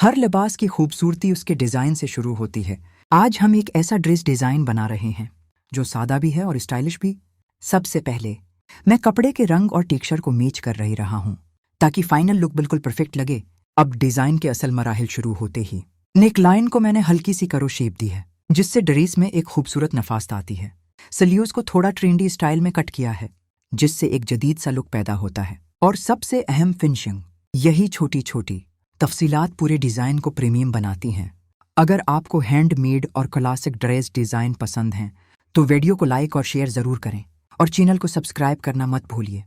हर लिबास की खूबसूरती उसके डिज़ाइन से शुरू होती है। आज हम एक ऐसा ड्रेस डिज़ाइन बना रहे हैं जो सादा भी है और स्टाइलिश भी। सबसे पहले मैं कपड़े के रंग और टेक्सचर को मैच कर रहा हूँ ताकि फाइनल लुक बिल्कुल परफेक्ट लगे। अब डिज़ाइन के असल मराहिल शुरू होते ही नेक लाइन को मैंने हल्की सी करो शेप दी है, जिससे ड्रेस में एक खूबसूरत नफास्त आती है। स्लीव्स को थोड़ा ट्रेंडी स्टाइल में कट किया है, जिससे एक जदीद सा लुक पैदा होता है। और सबसे अहम फिनिशिंग, यही छोटी छोटी तफसीलात पूरे डिज़ाइन को प्रीमियम बनाती हैं। अगर आपको हैंडमेड और क्लासिक ड्रेस डिज़ाइन पसंद हैं तो वीडियो को लाइक और शेयर ज़रूर करें और चैनल को सब्सक्राइब करना मत भूलिए।